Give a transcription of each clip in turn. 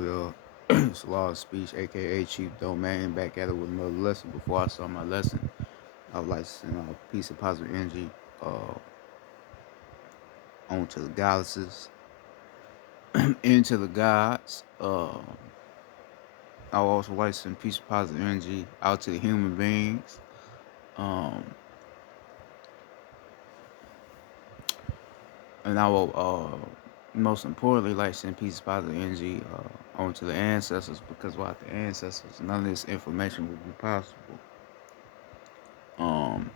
Yo, it's Law of Speech, aka Chief Domain, back at it with another lesson. Before I start my lesson, I would like to send a piece of positive energy uh, onto the goddesses, into the gods. I would also like to send a piece of positive energy out to the human beings. Um, and I will, most importantly, like to send a piece of positive energy onto the ancestors because without the ancestors, none of this information would be possible. Um,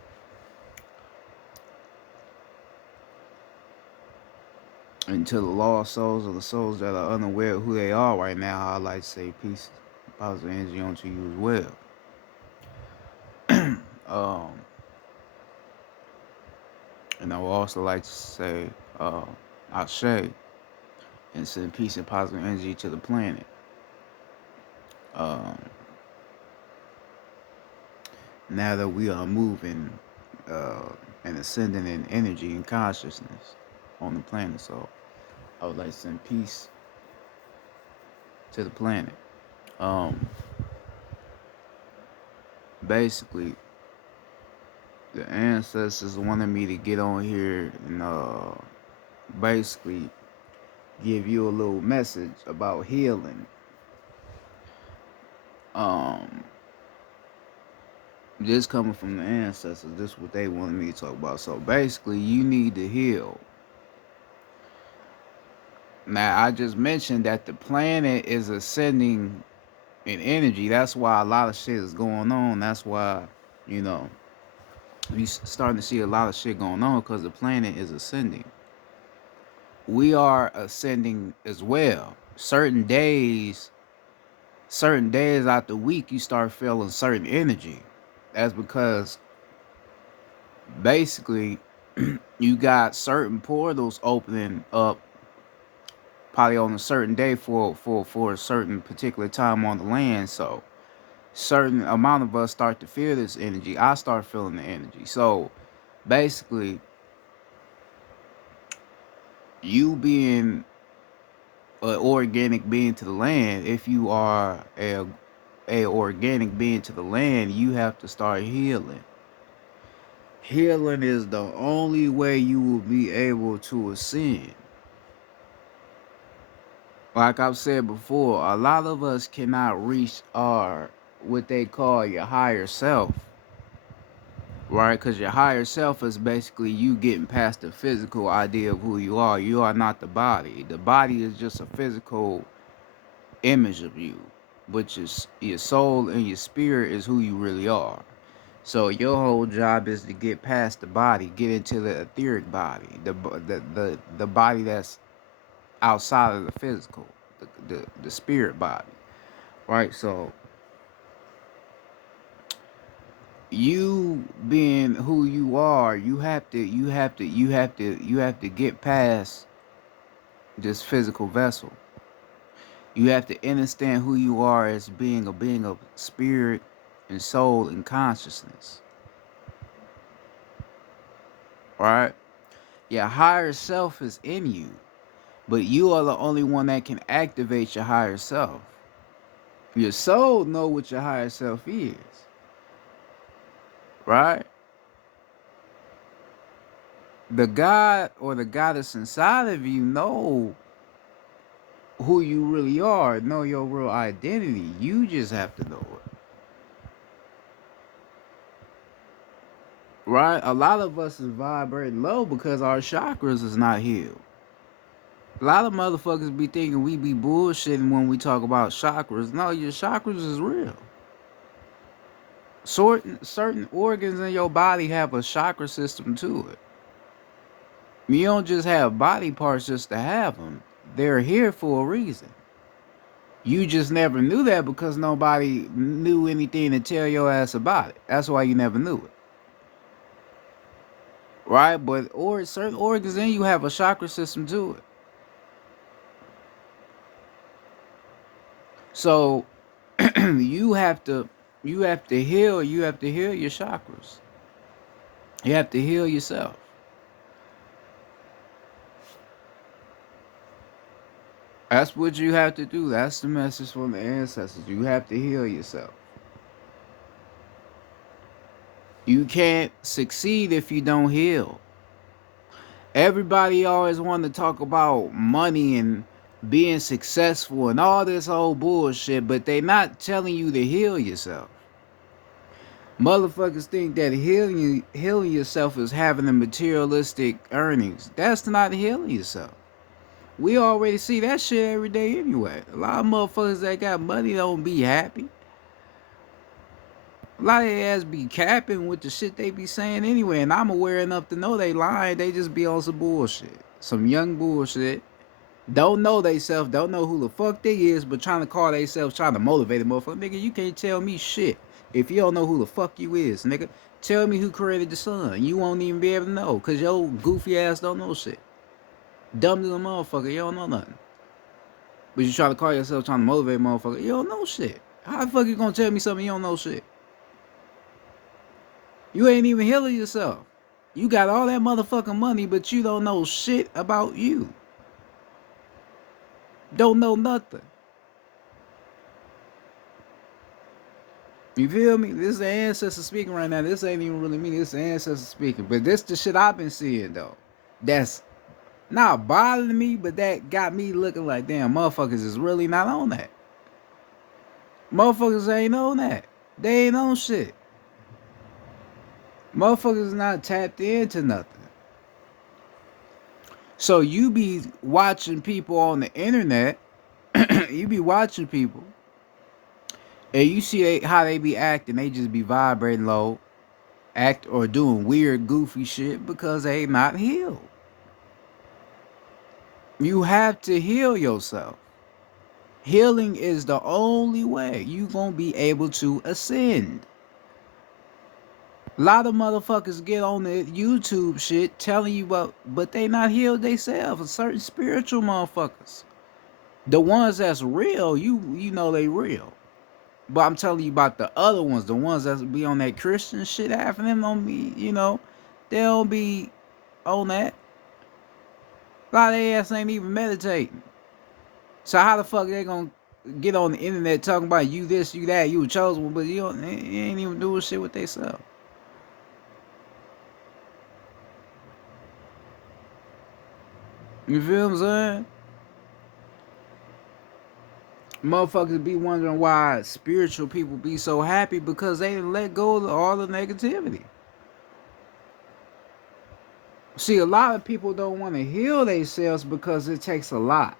and to the lost souls or the souls that are unaware of who they are right now, I'd like to say peace, positive energy onto you as well. Um, and I would also like to say, Ashe, and send peace and positive energy to the planet. Um, now that we are moving uh, and ascending in energy and consciousness on the planet, so I would like to send peace to the planet. Um, Basically, the ancestors wanted me to get on here and basically give you a little message about healing. Um, this coming from the ancestors, this is what they wanted me to talk about. So basically, you need to heal. Now, I just mentioned that the planet is ascending in energy. That's why a lot of shit is going on. That's why, you know, we starting to see a lot of shit going on because the planet is ascending. We are ascending as well. Certain days out the week, you start feeling certain energy. That's because basically you got certain portals opening up probably on a certain day for a certain particular time on the land. So certain amount of us start to feel this energy. I start feeling the energy. So basically, you being an organic being to the land, if you are a organic being to the land, you have to start healing. Healing is the only way you will be able to ascend. Like I've said before, a lot of us cannot reach our what they call your higher self, right? Because your higher self is basically you getting past the physical idea of who you are. You are not the body. The body is just a physical image of you, which is your soul and your spirit is who you really are. So your whole job is to get past the body, get into the etheric body, the body that's outside of the physical, the spirit body, right? So you being who you are, you have to get past this physical vessel. You have to understand who you are as being of spirit and soul and consciousness, right? Your higher self is in you, but you are the only one that can activate your higher self. Your soul know what your higher self is, right? The God or the goddess inside of you know who you really are, know your real identity. You just have to know it. Right? A lot of us is vibrating low because our chakras is not healed. A lot of motherfuckers be thinking we be bullshitting when we talk about chakras. No, your chakras is real. Certain organs in your body have a chakra system to it. You don't just have body parts just to have them. They're here for a reason. You just never knew that because nobody knew anything to tell your ass about it. That's why you never knew it. Right? But certain organs in you have a chakra system to it. So you have to you have to heal your chakras. You have to heal yourself. That's what you have to do. That's the message from the ancestors. You have to heal yourself. You can't succeed if you don't heal. Everybody always want to talk about money and being successful and all this old bullshit, but they not telling you to heal yourself. Motherfuckers think that healing yourself is having the materialistic earnings. That's not healing yourself. We already see that shit every day anyway. A lot of motherfuckers that got money don't be happy. A lot of their ass be capping with the shit they be saying anyway, and I'm aware enough to know they lying. They just be on some bullshit. Some young bullshit. Don't know they self, don't know who the fuck they is, but trying to call they self, trying to motivate a motherfucker. Nigga, you can't tell me shit if you don't know who the fuck you is, nigga. Tell me who created the sun. You won't even be able to know, cause your goofy ass don't know shit. Dumb to the motherfucker, you don't know nothing. But you try to call yourself trying to motivate a motherfucker, you don't know shit. How the fuck you gonna tell me something you don't know shit? You ain't even healing yourself. You got all that motherfucking money, but you don't know shit about you. Don't know nothing. You feel me? This is the ancestor speaking right now. This ain't even really me. This is the ancestor speaking. But this the shit I've been seeing though. That's not bothering me, but that got me looking like, damn, motherfuckers is really not on that. Motherfuckers ain't on that. They ain't on shit. Motherfuckers not tapped into nothing. So you be watching people on the internet. You be watching people, and you see how they be acting. They just be vibrating low, act or doing weird, goofy shit because they not healed. You have to heal yourself. Healing is the only way you gonna be able to ascend. A lot of motherfuckers get on the YouTube shit telling you about, but they not healed themselves. Certain spiritual motherfuckers, the ones that's real, you know they real. But I'm telling you about the other ones, the ones that be on that Christian shit. Half of them don't be, they don't be on that. A lot of their ass ain't even meditating. So how the fuck they gonna get on the internet talking about you this, you that, you a chosen one, but you ain't even doing shit with themselves. You feel what I'm saying? Motherfuckers be wondering why spiritual people be so happy because they didn't let go of all the negativity. See, a lot of people don't want to heal themselves because it takes a lot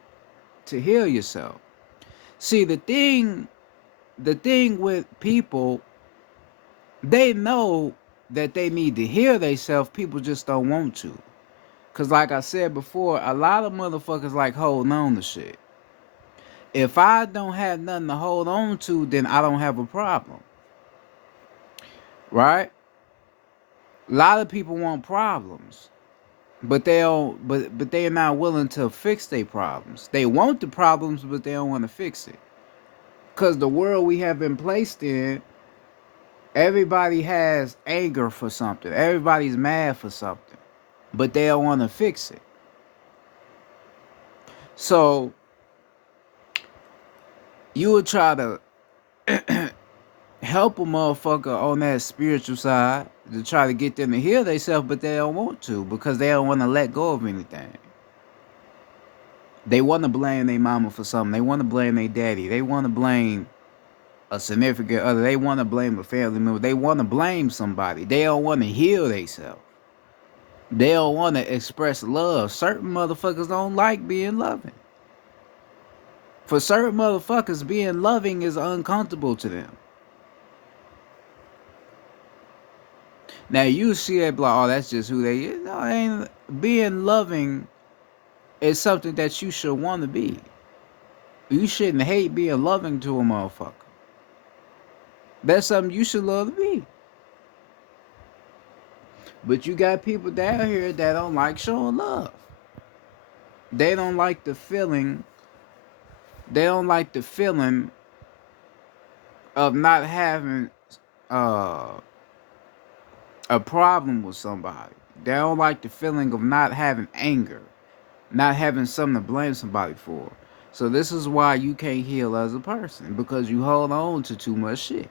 to heal yourself. See, the thing with people, they know that they need to heal themselves. People just don't want to. Cause like I said before, a lot of motherfuckers like holding on to shit. If I don't have nothing to hold on to, then I don't have a problem. Right? A lot of people want problems. But they don't but they are not willing to fix their problems. They want the problems, but they don't want to fix it. Cause the world we have been placed in, everybody has anger for something. Everybody's mad for something. But they don't want to fix it. So you would try to help a motherfucker on that spiritual side to try to get them to heal themselves, but they don't want to because they don't want to let go of anything. They want to blame their mama for something. They want to blame their daddy. They want to blame a significant other. They want to blame a family member. They want to blame somebody. They don't want to heal themselves. They don't want to express love. Certain motherfuckers don't like being loving. For certain motherfuckers, being loving is uncomfortable to them. Now you see that like, oh, that's just who they is. No, ain't. Being loving is something that you should want to be. You shouldn't hate being loving to a motherfucker. That's something you should love to be. But you got people down here that don't like showing love. They don't like the feeling. They don't like the feeling of not having uh, a problem with somebody. They don't like the feeling of not having anger, not having something to blame somebody for. So this is why you can't heal as a person, because you hold on to too much shit.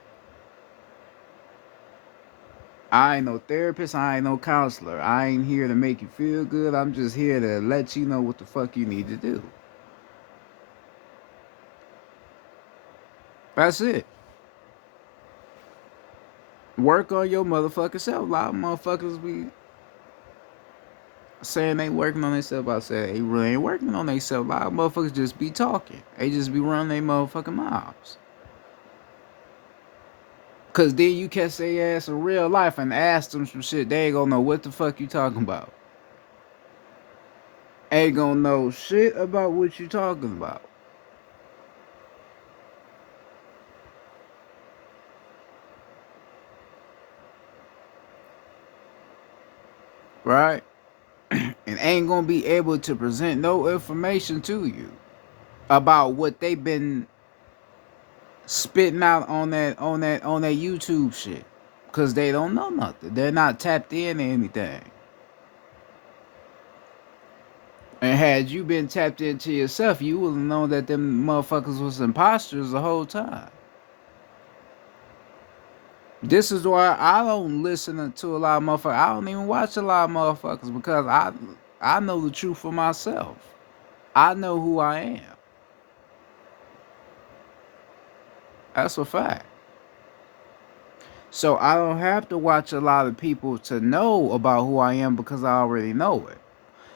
I ain't no therapist, I ain't no counselor. I ain't here to make you feel good. I'm just here to let you know what the fuck you need to do. That's it. Work on your motherfucking self. A lot of motherfuckers be saying they working on themselves. I said they really ain't working on themselves. A lot of motherfuckers just be talking. They just be running their motherfucking mouths. Cause then you catch their ass in real life and ask them some shit, they ain't gonna know what the fuck you talking about. Ain't gonna know shit about what you talking about. Right? And ain't gonna be able to present no information to you about what they been spitting out on that YouTube shit. Cause they don't know nothing. They're not tapped into anything. And had you been tapped into yourself, you would have known that them motherfuckers was imposters the whole time. This is why I don't listen to a lot of motherfuckers. I don't even watch a lot of motherfuckers because I know the truth for myself. I know who I am. That's a fact. So I don't have to watch a lot of people to know about who I am because I already know it.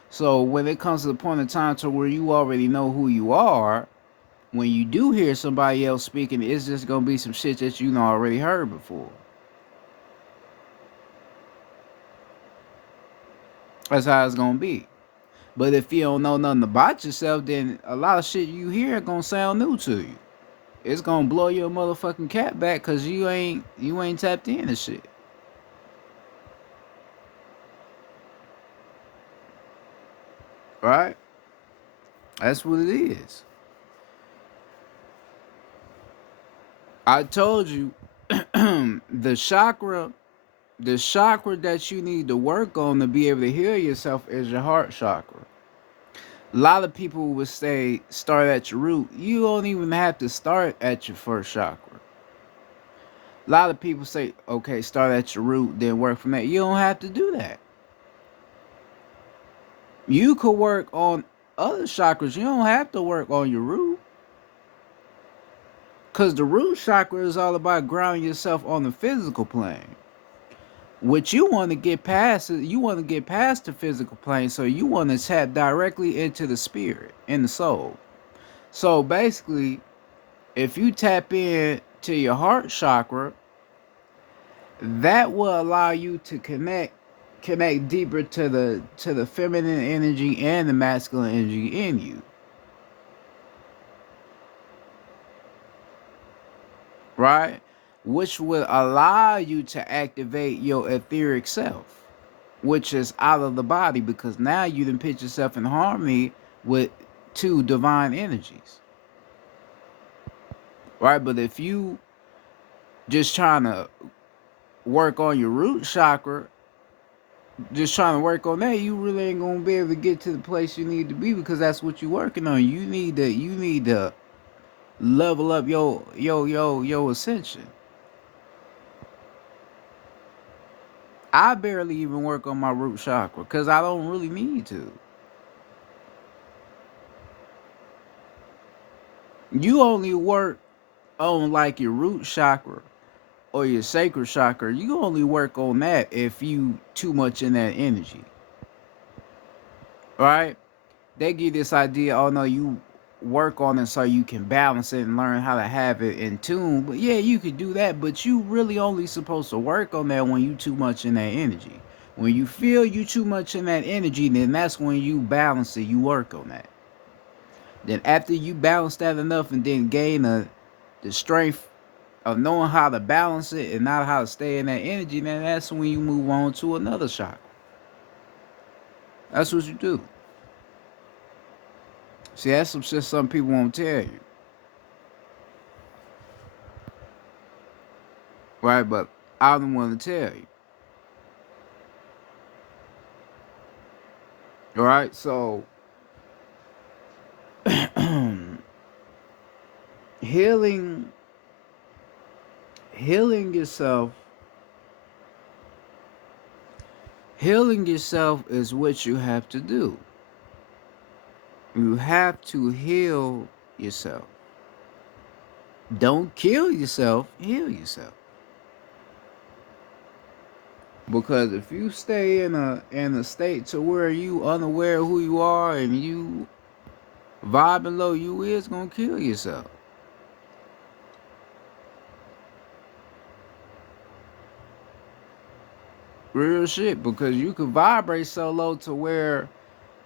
So when it comes to the point in time to where you already know who you are, when you do hear somebody else speaking, it's just gonna be some shit that you know already heard before. That's how it's gonna be. But if you don't know nothing about yourself, then a lot of shit you hear gonna sound new to you. It's gonna blow your motherfucking cap back because you ain't tapped into shit. Right? That's what it is. I told you the chakra that you need to work on to be able to heal yourself is your heart chakra. A lot of people would say start at your root. You don't even have to start at your first chakra. A lot of people say, okay, start at your root, then work from that. You don't have to do that. You could work on other chakras. You don't have to work on your root. Because the root chakra is all about grounding yourself on the physical plane. What you want to get past is you want to get past the physical plane, so you want to tap directly into the spirit and the soul. So basically, if you tap in to your heart chakra, that will allow you to connect deeper to the feminine energy and the masculine energy in you. Right? Which will allow you to activate your etheric self, which is out of the body, because now you done put yourself in harmony with two divine energies. Right? But if you just trying to work on your root chakra, just trying to work on that, you really ain't gonna be able to get to the place you need to be, because that's what you're working on. You need to level up your ascension. I barely even work on my root chakra because I don't really need to. You only work on like your root chakra or your sacral chakra. You only work on that if you too much in that energy. Right? They give this idea, oh no, you work on it so you can balance it and learn how to have it in tune. But yeah, you could do that, but you really only supposed to work on that when you too much in that energy. When you feel you too much in that energy, then that's when you balance it, you work on that. Then after you balance that enough and then gain the strength of knowing how to balance it and not how to stay in that energy, then that's when you move on to another chakra. That's what you do. See, that's some shit some people won't tell you. Right? But I don't want to tell you. All right? So healing healing yourself healing yourself is what you have to do. You have to heal yourself. Don't kill yourself, heal yourself. Because if you stay in a state to where you unaware of who you are and you vibing low, you is gonna kill yourself. Real shit, because you could vibrate so low to where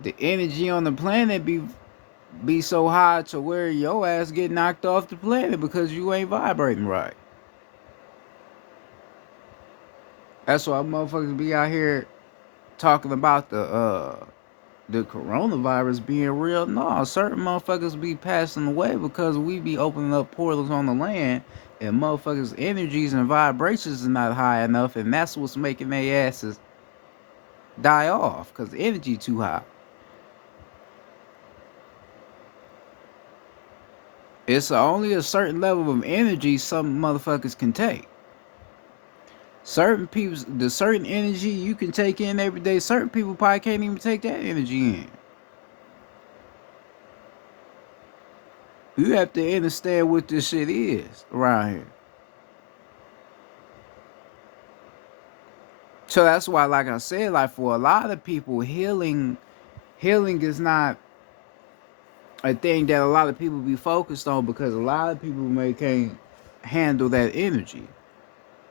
the energy on the planet be so high to where your ass get knocked off the planet because you ain't vibrating right. That's why motherfuckers be out here talking about the coronavirus being real. No, certain motherfuckers be passing away because we be opening up portals on the land and motherfuckers' energies and vibrations are not high enough, and that's what's making their asses die off because the energy too high. It's only a certain level of energy some motherfuckers can take. Certain people, the certain energy you can take in every day, certain people probably can't even take that energy in. You have to understand what this shit is around here. So that's why, like I said, like for a lot of people, healing is not a thing that a lot of people be focused on because a lot of people can't handle that energy,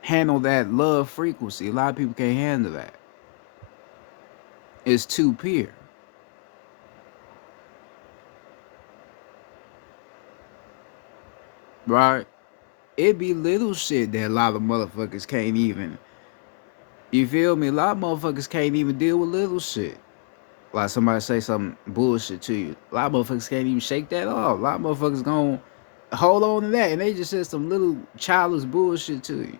handle that love frequency. A lot of people can't handle that. It's too pure. Right? It be little shit that a lot of motherfuckers can't even. You feel me? A lot of motherfuckers can't even deal with little shit. Like somebody say some bullshit to you. A lot of motherfuckers can't even shake that off. A lot of motherfuckers gonna hold on to that and they just said some little childish bullshit to you.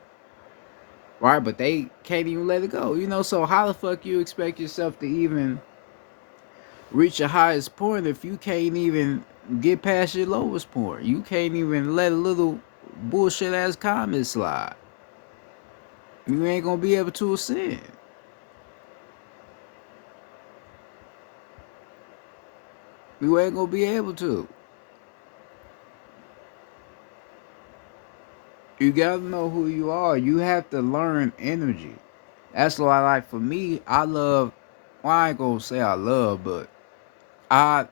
Right? But they can't even let it go. You know, so how the fuck you expect yourself to even reach your highest point if you can't even get past your lowest point? You can't even let a little bullshit ass comment slide. You ain't gonna be able to ascend. You ain't gonna be able to. You gotta know who you are. You have to learn energy. That's why, like, for me, I love, well, I ain't gonna say I love, but I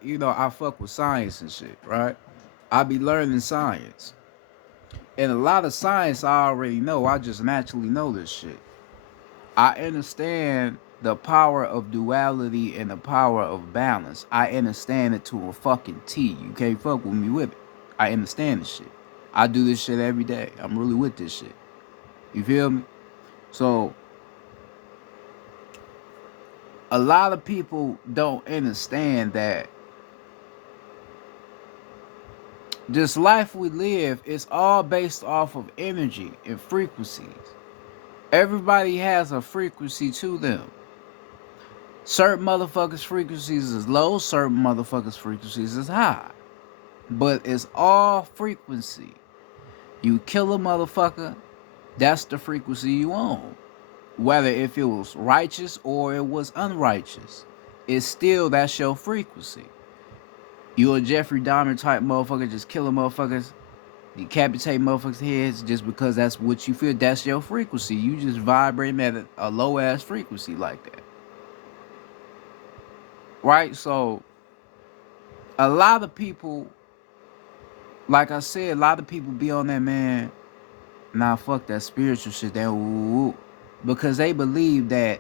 fuck with science and shit, right? I be learning science. And a lot of science I already know. I just naturally know this shit. I understand the power of duality and the power of balance. I understand it to a fucking T. You can't fuck with me with it. I understand this shit. I do this shit every day. I'm really with this shit. You feel me? So a lot of people don't understand that this life we live is all based off of energy and frequencies. Everybody has a frequency to them. Certain motherfuckers' frequencies is low, certain motherfuckers' frequencies is high. But it's all frequency. You kill a motherfucker, that's the frequency you own. Whether if it was righteous or it was unrighteous, it's still that's your frequency. You a Jeffrey Dahmer type motherfucker, just killing motherfuckers, decapitate motherfuckers' heads just because that's what you feel. That's your frequency. You just vibrating at a low ass frequency like that. Right? So a lot of people, like I said, a lot of people be on that, man, nah, fuck that spiritual shit, that ooh, because they believe that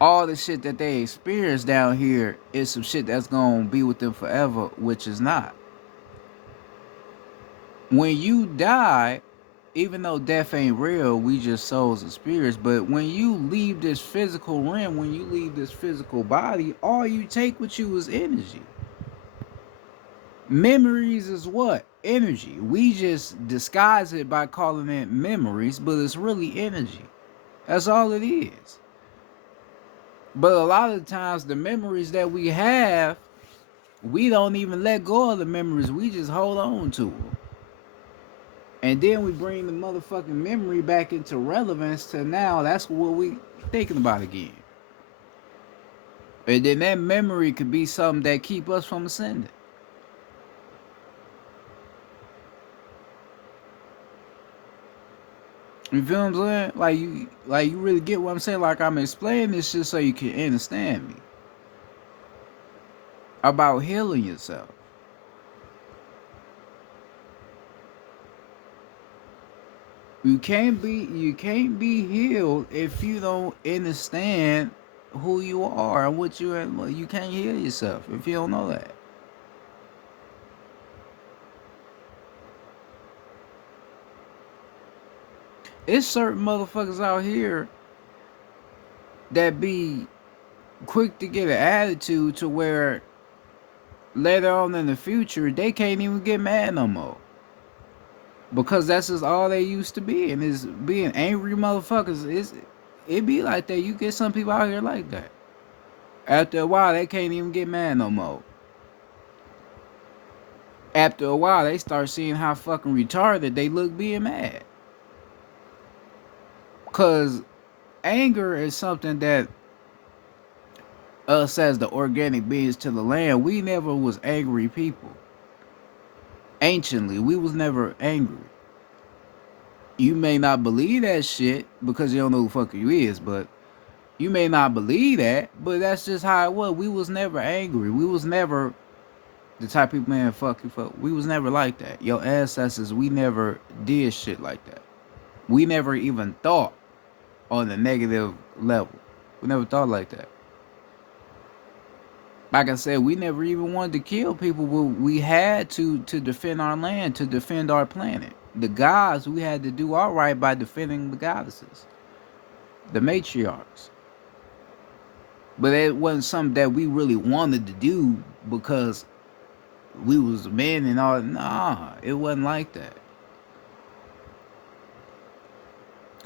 all the shit that they experience down here is some shit that's gonna be with them forever, which is not. When you die, even though death ain't real, we just souls and spirits, but when you leave this physical realm, when you leave this physical body, all you take with you is energy. Memories is what? Energy. We just disguise it by calling it memories, but it's really energy. That's all it is. But a lot of the times, the memories that we have we don't even let go of the memories. We just hold on to them. And then we bring the motherfucking memory back into relevance to now. That's what we thinking about again. And then that memory could be something that keep us from ascending. You feel what I'm saying? Like you really get what I'm saying? Like I'm explaining this just so you can understand me. About healing yourself. You can't be healed if you don't understand who you are and what you can't heal yourself if you don't know that. It's certain motherfuckers out here that be quick to get an attitude to where later on in the future they can't even get mad no more. Because that's just all they used to be, and is being angry motherfuckers. It be like that. You get some people out here like that. After a while, they can't even get mad no more. After a while, they start seeing how fucking retarded they look being mad. Cause anger is something that us as the organic beings to the land, we never was angry people. Anciently, we was never angry. You may not believe that shit because you don't know who the fuck you is, but you may not believe that, but that's just how it was. We was never angry. We was never the type of people, man, fuck you, fuck. We was never like that. Your ancestors, we never did shit like that. We never even thought on the negative level. We never thought like that. Like I said, we never even wanted to kill people. We had to defend our land, to defend our planet. The gods, we had to do all right by defending the goddesses, the matriarchs. But it wasn't something that we really wanted to do because we was men and all. Nah, it wasn't like that.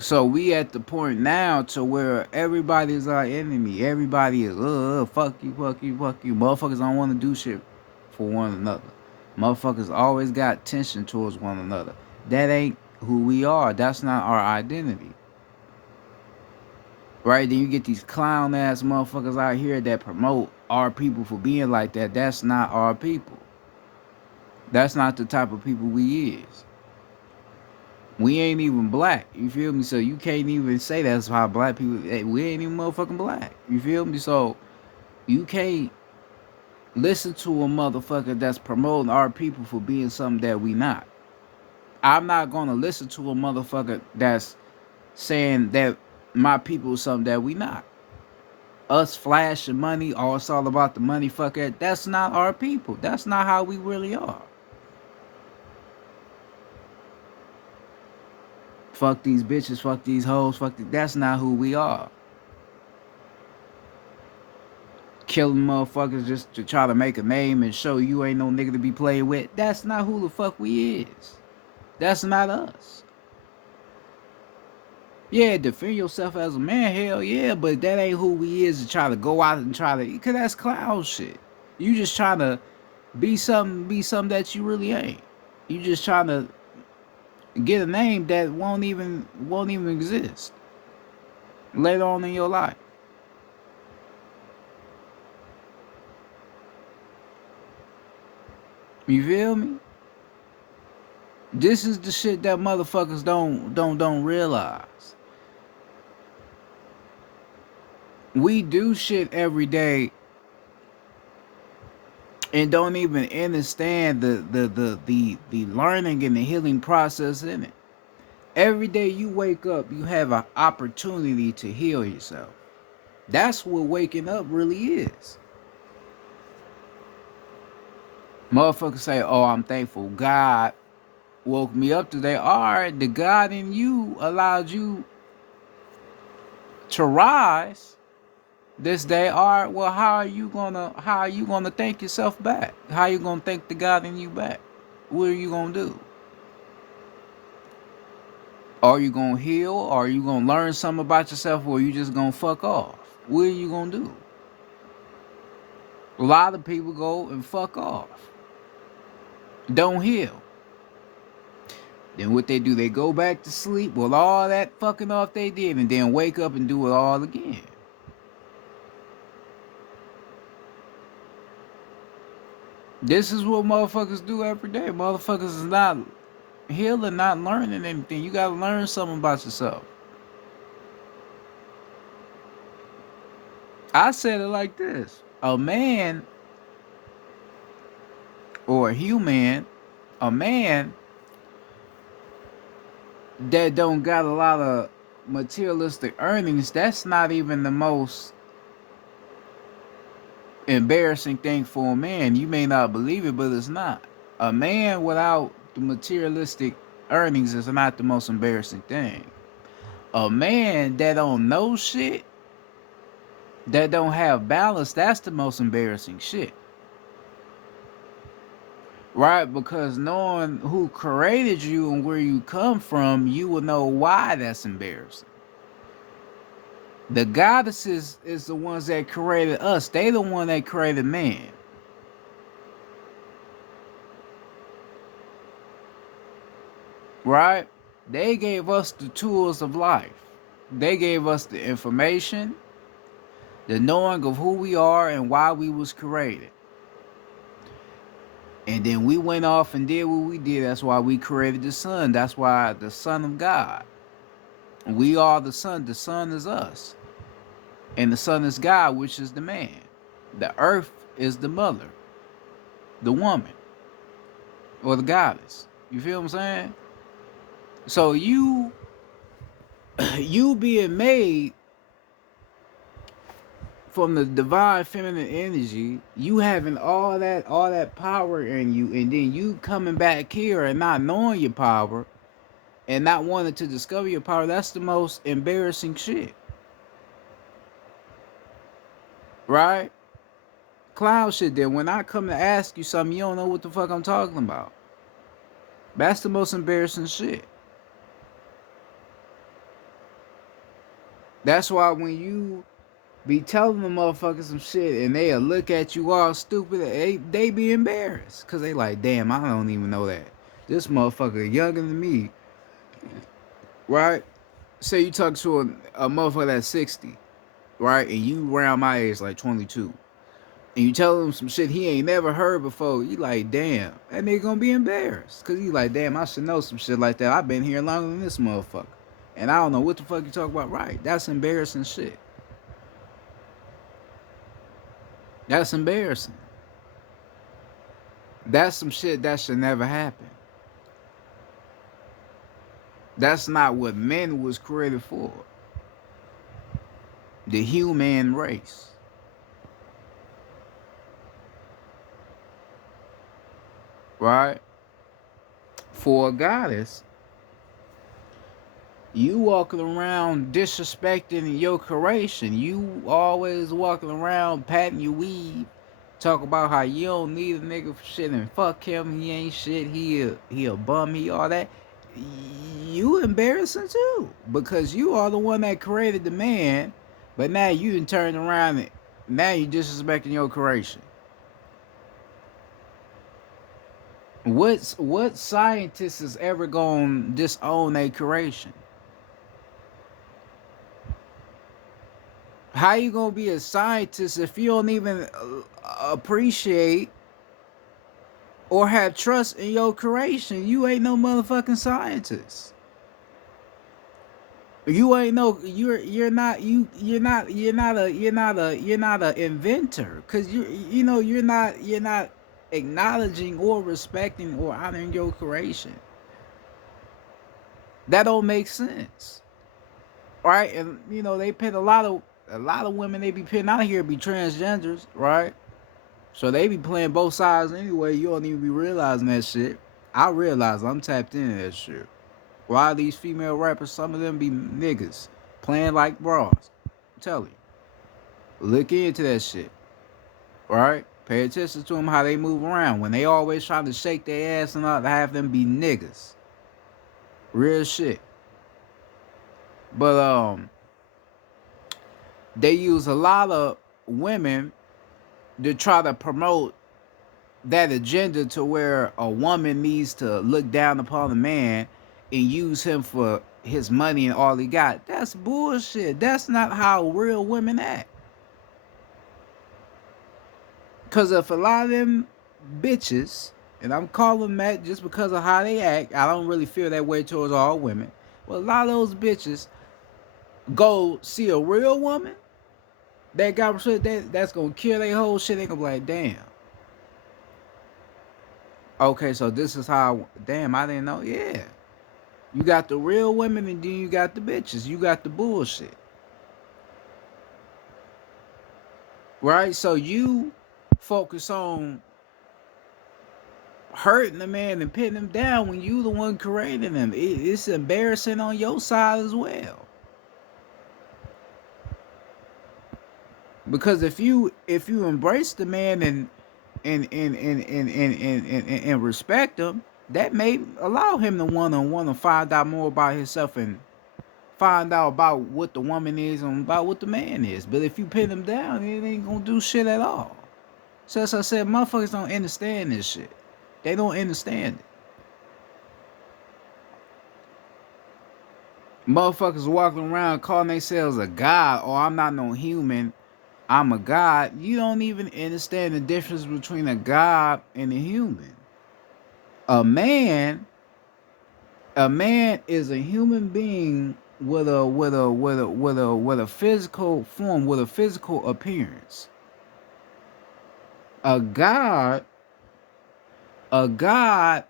So we at the point now to where everybody's our enemy. Everybody is fuck you, fuck you, fuck you. Motherfuckers don't want to do shit for one another. Motherfuckers always got tension towards one another. That ain't who we are. That's not our identity. Right? Then you get these clown ass motherfuckers out here that promote our people for being like that. That's not our people. That's not the type of people we is. We ain't even black. You feel me? So you can't even say that's how black people. Hey, we ain't even motherfucking black. You feel me? So you can't listen to a motherfucker that's promoting our people for being something that we not. I'm not gonna listen to a motherfucker that's saying that my people is something that we not. Us flashing money, oh, it's all about the money, fuck it. That's not our people. That's not how we really are. Fuck these bitches, fuck these hoes, that's not who we are. Killing motherfuckers just to try to make a name and show you ain't no nigga to be played with. That's not who the fuck we is. That's not us. Yeah, defend yourself as a man, hell yeah, but that ain't who we is to try to go out and try to, cause that's clown shit. You just trying to be something that you really ain't. You just trying to get a name that won't even exist later on in your life. You feel me? This is the shit that motherfuckers don't realize. We do shit every day and don't even understand the learning and the healing process in it. Every day you wake up, you have an opportunity to heal yourself. That's what waking up really is. Motherfuckers say, oh, I'm thankful God woke me up today. All right, the God in you allowed you to rise this day. All right, well, how are you gonna thank yourself back? How are you gonna thank the God in you back? What are you gonna do? Are you gonna heal? Are you gonna learn something about yourself, or are you just gonna fuck off? What are you gonna do? A lot of people go and fuck off. Don't heal. Then what they do, they go back to sleep with all that fucking off they did and then wake up and do it all again. This is what motherfuckers do every day. Motherfuckers is not healing, not learning anything. You gotta learn something about yourself. I said it like this. A man or a man that don't got a lot of materialistic earnings, that's not even the most embarrassing thing for a man. You may not believe it, but it's not. A man without the materialistic earnings is not the most embarrassing thing. A man that don't know shit, that don't have balance, that's the most embarrassing shit. Right? Because knowing who created you and where you come from, you will know why that's embarrassing. The goddesses is the ones that created us. They the one that created man. Right? They gave us the tools of life. They gave us the information, the knowing of who we are and why we was created. And then we went off and did what we did. That's why we created the sun. That's why the Son of God. We are the sun. The sun is us. And the sun is God, which is the man. The earth is the mother, the woman, or the goddess. You feel what I'm saying? So you being made from the divine feminine energy, you having all that power in you, and then you coming back here and not knowing your power and not wanting to discover your power, that's the most embarrassing shit. Right? Clown shit. Then when I come to ask you something, you don't know what the fuck I'm talking about. That's the most embarrassing shit. That's why when you be telling the motherfuckers some shit and they'll look at you all stupid, they be embarrassed. Cause they like, damn, I don't even know that. This motherfucker younger than me. Right? Say you talk to a motherfucker that's 60, right? And you around my age, like 22. And you tell him some shit he ain't never heard before. You like, damn, that nigga gonna be embarrassed. Cause you like, damn, I should know some shit like that. I've been here longer than this motherfucker. And I don't know what the fuck you talk about. Right? That's embarrassing shit. That's embarrassing. That's some shit that should never happen. That's not what men was created for. The human race. Right? For a goddess, you walking around disrespecting your creation. You always walking around patting your weave, talk about how you don't need a nigga for shit and fuck him, he ain't shit, he a bum, he all that. You embarrassing too, because you are the one that created the man, but now you done turned around and now you disrespecting your creation. What scientist is ever gonna disown a creation? How you gonna be a scientist if you don't even appreciate or have trust in your creation? You ain't no motherfucking scientist. You ain't no you're not a inventor, because you're not acknowledging or respecting or honoring your creation. That don't make sense, right? And they put a lot of women they be putting out here be transgenders, right? So they be playing both sides anyway. You don't even be realizing that shit. I realize I'm tapped into that shit. A lot of these female rappers, some of them be niggas playing like bras. I'm telling you, look into that shit, right? Pay attention to them how they move around. When they always trying to shake their ass and not have them be niggas. Real shit. But they use a lot of women to try to promote that agenda to where a woman needs to look down upon a man and use him for his money and all he got. That's bullshit. That's not how real women act. Because if a lot of them bitches, and I'm calling them that just because of how they act, I don't really feel that way towards all women. Well, a lot of those bitches go see a real woman that got shit that's gonna kill their whole shit. They gonna be like, damn. Okay, so this is how. Damn, I didn't know. Yeah, you got the real women, and then you got the bitches. You got the bullshit, right? So you focus on hurting the man and pitting him down when you the one creating him. It's embarrassing on your side as well. Because if you embrace the man and respect him, that may allow him to want to find out more about himself and find out about what the woman is and about what the man is. But if you pin him down, it ain't gonna do shit at all. So as I said, motherfuckers don't understand this shit. They don't understand it. Motherfuckers walking around calling themselves a god, or I'm not no human, I'm a god. You don't even understand the difference between a god and a human. A man is a human being with a physical form, with a physical appearance. A god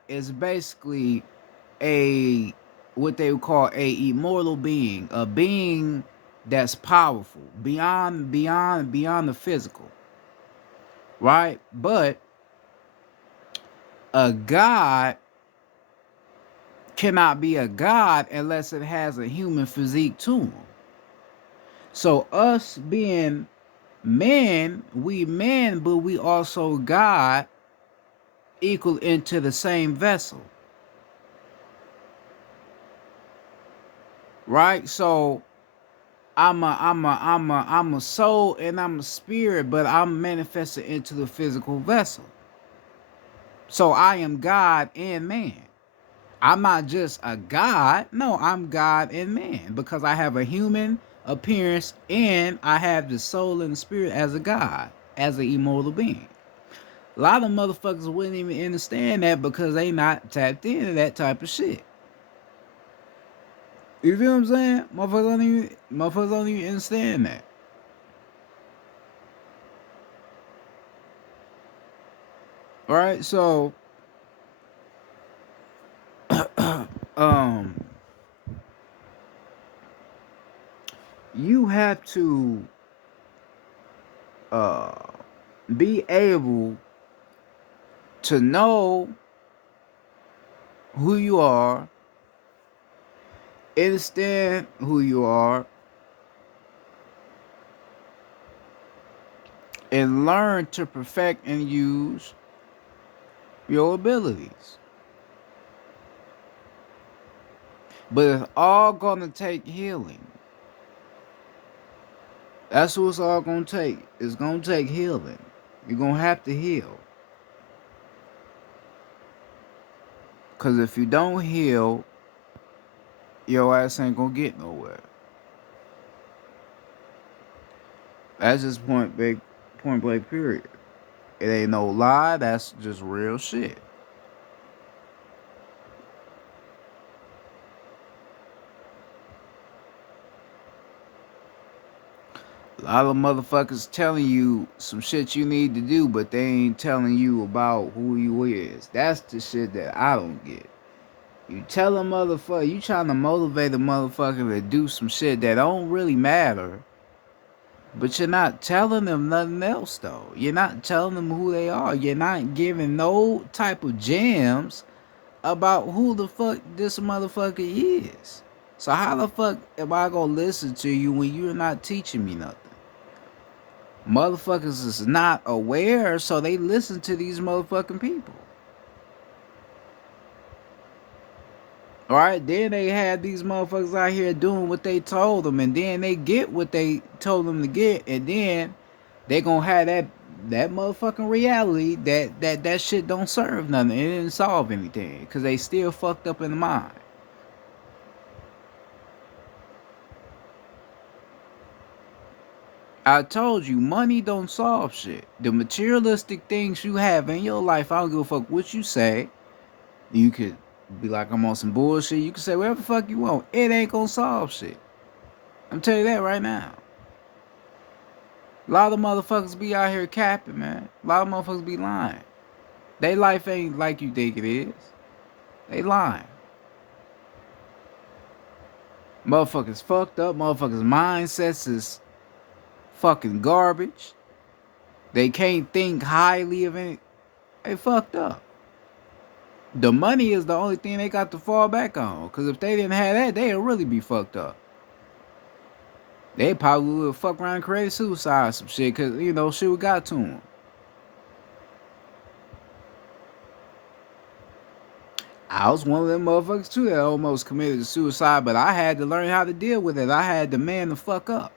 is basically a what they would call a immortal being, a being that's powerful beyond the physical, right? But a god cannot be a god unless it has a human physique to him. So us being men, we men, but we also God, equal into the same vessel. Right? So I'm a soul and I'm a spirit, but I'm manifested into the physical vessel. So I am God and man. I'm not just a God. No, I'm God and man because I have a human appearance and I have the soul and the spirit as a God, as an immortal being. A lot of motherfuckers wouldn't even understand that because they not tapped into that type of shit. You feel what I'm saying? Motherfuckers don't even understand that. All right, so you have to be able to know who you are, understand who you are, and learn to perfect and use your abilities. But it's all gonna take healing. That's what it's all gonna take. It's gonna take healing. You're gonna have to heal. Cause if you don't heal, your ass ain't gonna get nowhere. That's just point blank period. It ain't no lie, that's just real shit. A lot of motherfuckers telling you some shit you need to do, but they ain't telling you about who you is. That's the shit that I don't get. You tell a motherfucker, you trying to motivate a motherfucker to do some shit that don't really matter, but you're not telling them nothing else though. You're not telling them who they are. You're not giving no type of gems about who the fuck this motherfucker is. So how the fuck am I gonna listen to you when you're not teaching me nothing? Motherfuckers is not aware, so they listen to these motherfucking people. Alright, then they had these motherfuckers out here doing what they told them, and then they get what they told them to get, and then they gonna have that motherfucking reality that shit don't serve nothing. It didn't solve anything because they still fucked up in the mind. I told you, money don't solve shit. The materialistic things you have in your life, I don't give a fuck what you say. You could be like, I'm on some bullshit. You can say whatever the fuck you want. It ain't gonna solve shit. I'm telling you that right now. A lot of motherfuckers be out here capping, man. A lot of motherfuckers be lying. They life ain't like you think it is. They lying. Motherfuckers fucked up. Motherfuckers mindsets is fucking garbage. They can't think highly of it. They fucked up. The money is the only thing they got to fall back on. Cause if they didn't have that, they'd really be fucked up. They probably would fuck around and create suicide or some shit. Cause you know shit what got to them. I was one of them motherfuckers too that almost committed suicide, but I had to learn how to deal with it. I had to man the fuck up.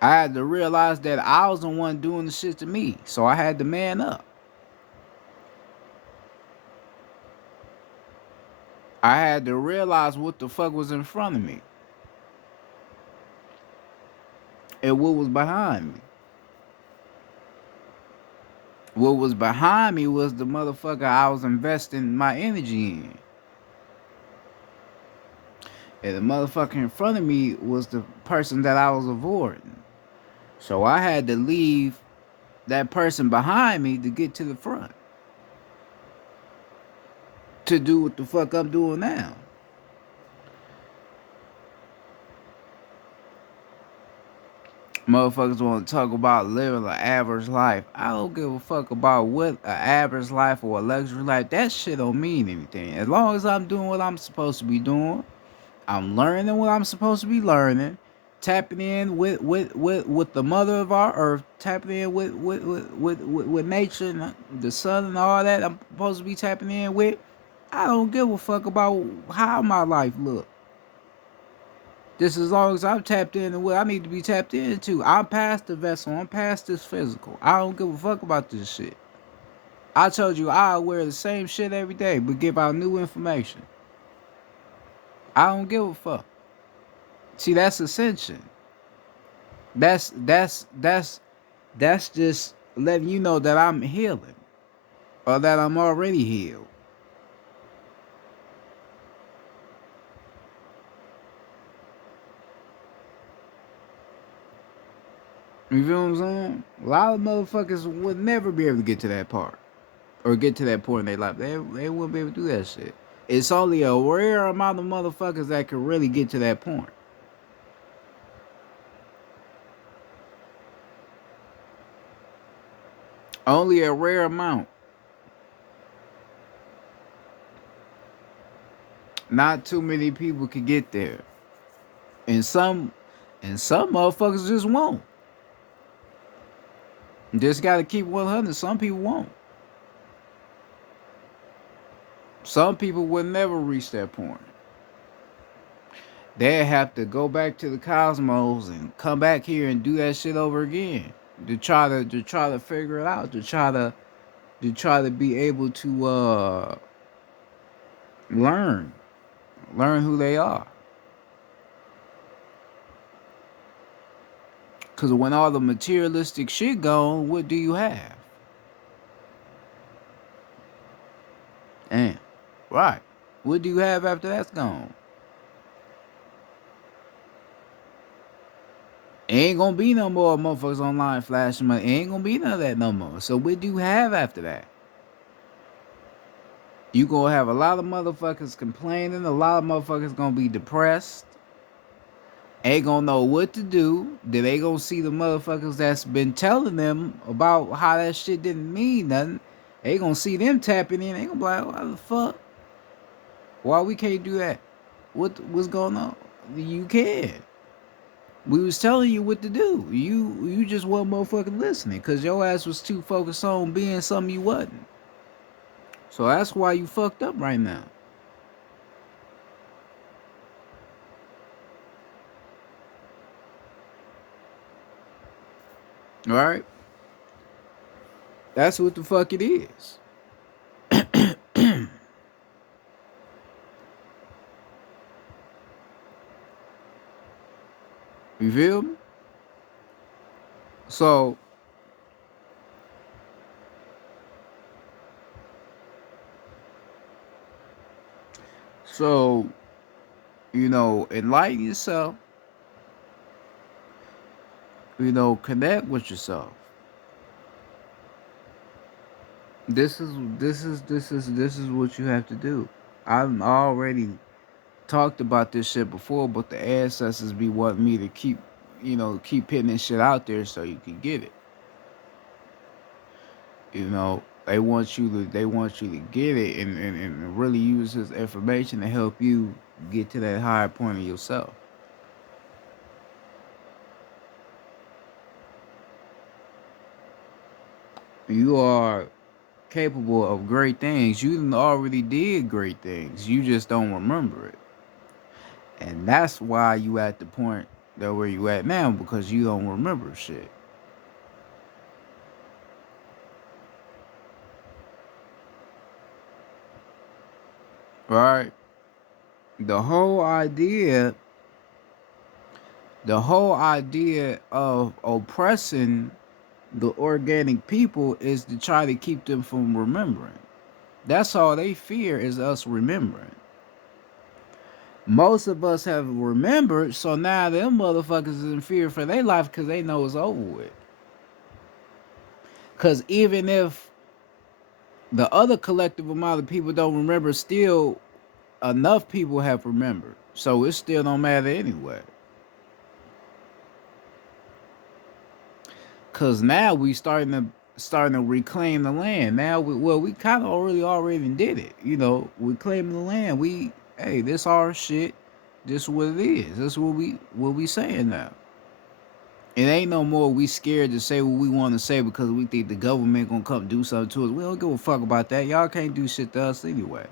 I had to realize that I was the one doing the shit to me. So I had to man up. I had to realize what the fuck was in front of me and what was behind me. What was behind me was the motherfucker I was investing my energy in. And the motherfucker in front of me was the person that I was avoiding. So I had to leave that person behind me to get to the front. To do what the fuck I'm doing now. Motherfuckers want to talk about living an average life. I don't give a fuck about what an average life or a luxury life. That shit don't mean anything. As long as I'm doing what I'm supposed to be doing, I'm learning what I'm supposed to be learning, tapping in with the mother of our earth, tapping in with nature and the sun and all that I'm supposed to be tapping in with. I don't give a fuck about how my life look. Just as long as I'm tapped into what I need to be tapped into. I'm past the vessel. I'm past this physical. I don't give a fuck about this shit. I told you I wear the same shit every day, but give out new information. I don't give a fuck. See, that's ascension. That's just letting you know that I'm healing. Or that I'm already healed. You feel what I'm saying? A lot of motherfuckers would never be able to get to that part. Or get to that point in their life. They wouldn't be able to do that shit. It's only a rare amount of motherfuckers that can really get to that point. Only a rare amount. Not too many people could get there. And some motherfuckers just won't. Just gotta keep 100. Some people won't. Some people would never reach that point. They have to go back to the cosmos and come back here and do that shit over again. To try to figure it out. To try to be able to learn who they are. Cause when all the materialistic shit gone, what do you have? Damn. Right. What do you have after that's gone? Ain't gonna be no more motherfuckers online flashing money. Ain't gonna be none of that no more. So what do you have after that? You gonna have a lot of motherfuckers complaining. A lot of motherfuckers gonna be depressed. Ain't gonna know what to do. Then they gonna see the motherfuckers that's been telling them about how that shit didn't mean nothing. They gonna see them tapping in. They gonna be like, why the fuck? Why we can't do that? What's going on? You can. We was telling you what to do. You just wasn't motherfucking listening because your ass was too focused on being something you wasn't. So that's why you fucked up right now. All right? That's what the fuck it is. You feel me? So, so enlighten yourself. Connect with yourself. This is what you have to do. I've already talked about this shit before, but the ancestors be wanting me to keep putting this shit out there so you can get it. They want you to get it and really use this information to help you get to that higher point of yourself. You are capable of great things. You already did great things. You just don't remember it. And that's why you at the point that where you at now, because you don't remember shit. Right? The whole idea the whole idea of oppressing the organic people is to try to keep them from remembering. That's all they fear is us remembering. Most of us have remembered, so now them motherfuckers is in fear for their life because they know it's over with. Because even if the other collective amount of people don't remember, still enough people have remembered. So it still don't matter anyway. Cause now we starting to reclaim the land. Now we kind of already did it. We claim the land. Hey, this our shit. This is what it is. This is what we saying now. It ain't no more we scared to say what we want to say because we think the government gonna come do something to us. We don't give a fuck about that. Y'all can't do shit to us anyway.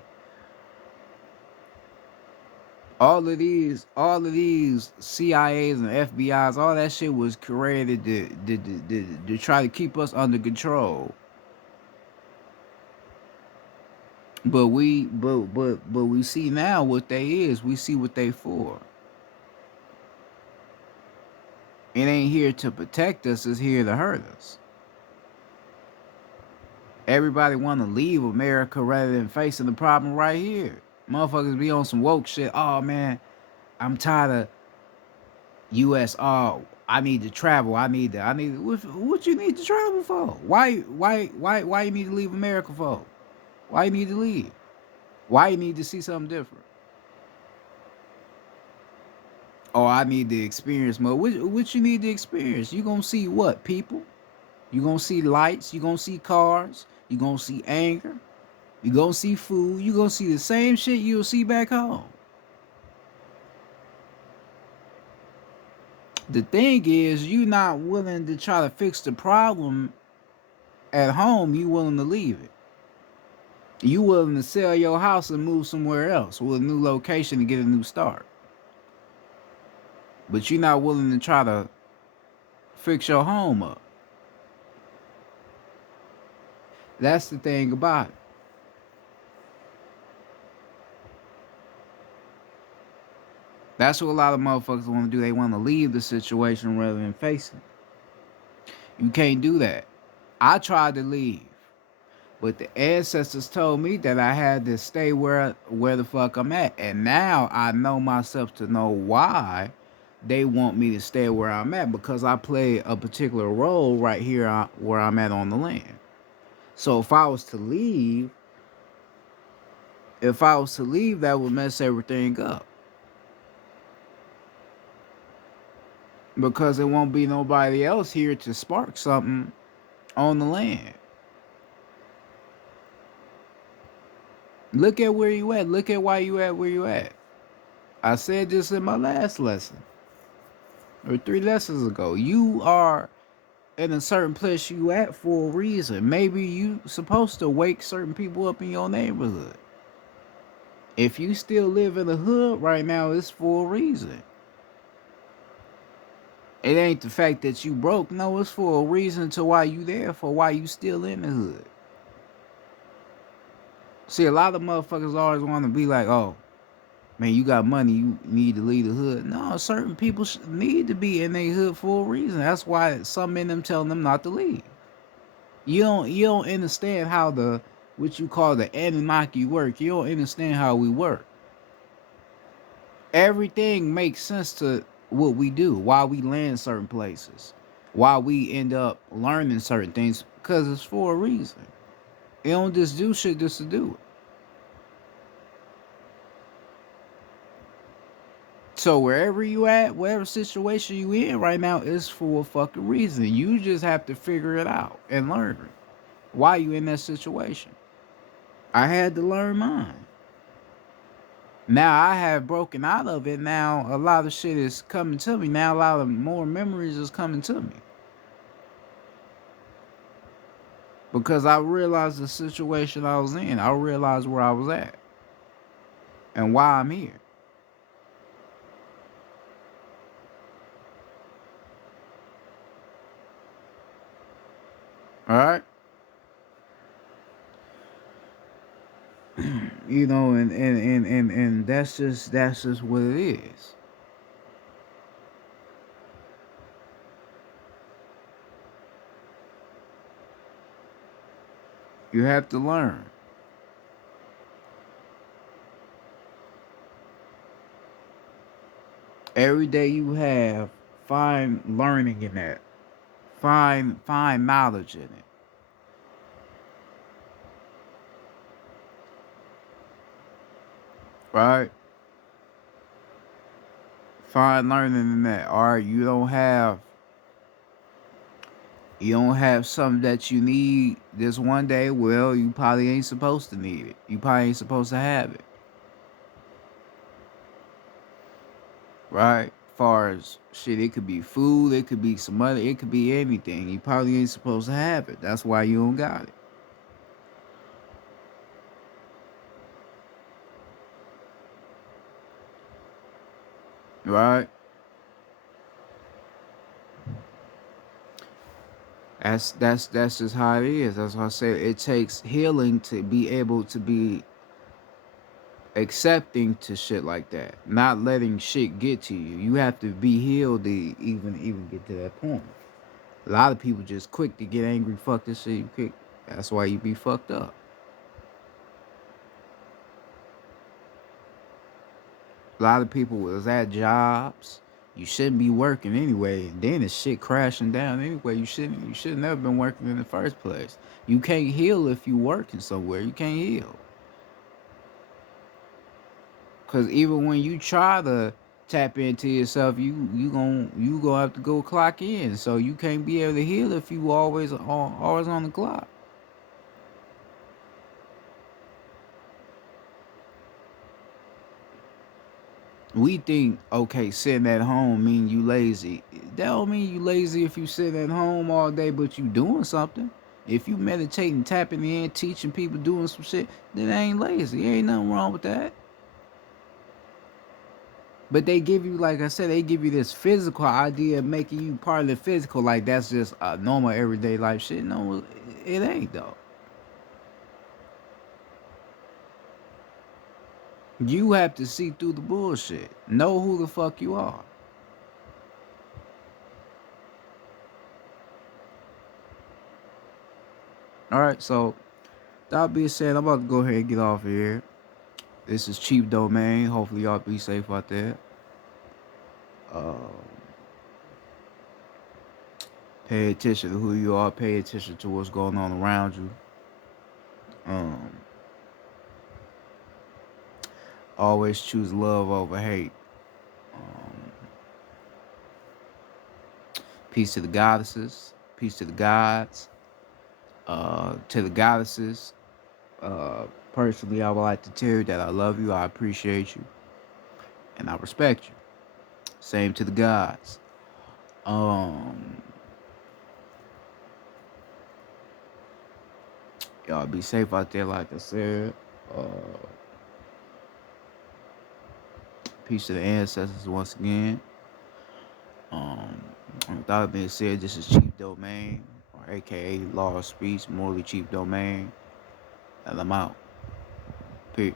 All of these CIAs and FBI's, all that shit was created to try to keep us under control. But we see now what they is. We see what they for. It ain't here to protect us. It's here to hurt us. Everybody want to leave America rather than facing the problem right here. Motherfuckers be on some woke shit. Oh man, I'm tired of U.S. Oh, I need to travel. What you need to travel for? Why you need to leave America for? Why you need to leave? Why you need to see something different? Oh, I need to experience more. What you need to experience? You gonna see what? People? You gonna see lights? You gonna see cars? You gonna see anger? You gonna see food? You gonna see the same shit you'll see back home. The thing is, you not willing to try to fix the problem at home. You willing to leave it. You willing to sell your house and move somewhere else with a new location to get a new start. But you're not willing to try to fix your home up. That's the thing about it. That's what a lot of motherfuckers want to do. They want to leave the situation rather than face it. You can't do that. I tried to leave, but the ancestors told me that I had to stay where the fuck I'm at. And now I know myself to know why they want me to stay where I'm at, because I play a particular role right here where I'm at on the land. So if I was to leave, that would mess everything up. Because there won't be nobody else here to spark something on the land. Look at where you at. Look at why you at where you at. I said this in my last lesson, or 3 lessons ago. You are in a certain place you at for a reason. Maybe you supposed to wake certain people up in your neighborhood. If you still live in the hood right now, it's for a reason. It ain't the fact that you broke. No, it's for a reason to why you there, for why you still in the hood. See, a lot of motherfuckers always want to be like, oh, man, you got money, you need to leave the hood. No, certain people need to be in their hood for a reason. That's why some in them telling them not to leave. You don't understand how the what you call the Anunnaki work. You don't understand how we work. Everything makes sense to what we do, why we land certain places, why we end up learning certain things, because it's for a reason. You don't just do shit just to do it. So wherever you at, whatever situation you in right now is for a fucking reason. You just have to figure it out and learn why you in that situation. I had to learn mine. Now I have broken out of it. Now a lot of shit is coming to me. Now a lot of more memories is coming to me. Because I realized the situation I was in. I realized where I was at. And why I'm here. Alright? You know, and that's just what it is. You have to learn. Every day you have, find learning in that. Find knowledge in it. Right? Find learning in that. Alright, you don't have something that you need this one day. Well, you probably ain't supposed to need it. You probably ain't supposed to have it. Right? Far as shit, it could be food, it could be some money, it could be anything. You probably ain't supposed to have it. That's why you don't got it. Right? That's just how it is. That's why I say it takes healing to be able to be accepting to shit like that. Not letting shit get to you. You have to be healed to even get to that point. A lot of people just quick to get angry, fuck this shit, you quick. That's why you be fucked up. A lot of people was at jobs. You shouldn't be working anyway. And then it's shit crashing down anyway. You should never been working in the first place. You can't heal if you working somewhere. You can't heal. Cause even when you try to tap into yourself, you gonna have to go clock in. So you can't be able to heal if you always on the clock. We think, okay, sitting at home mean you lazy. That don't mean you lazy if you sitting at home all day, but you doing something. If you meditating, tapping in, teaching people, doing some shit, then that ain't lazy. Ain't nothing wrong with that. But they give you, like I said, they give you this physical idea of making you part of the physical, like that's just a normal everyday life shit. No, it ain't though. You have to see through the bullshit. Know who the fuck you are. All right, so that being said, I'm about to go ahead and get off here. This is Cheap Domain. Hopefully y'all be safe out there. Uh, Pay attention to who you are. Pay attention to what's going on around you. Um, Always choose love over hate. Um, Peace to the goddesses. Peace to the gods. To the goddesses. Personally, I would like to tell you that I love you. I appreciate you, and I respect you. Same to the gods. Um, Y'all be safe out there, like I said. Uh, Peace to the ancestors once again. Um, With that being said, this is Cheap Domain, or aka Law of Speech, Morally Cheap Domain, and I'm out. Peace.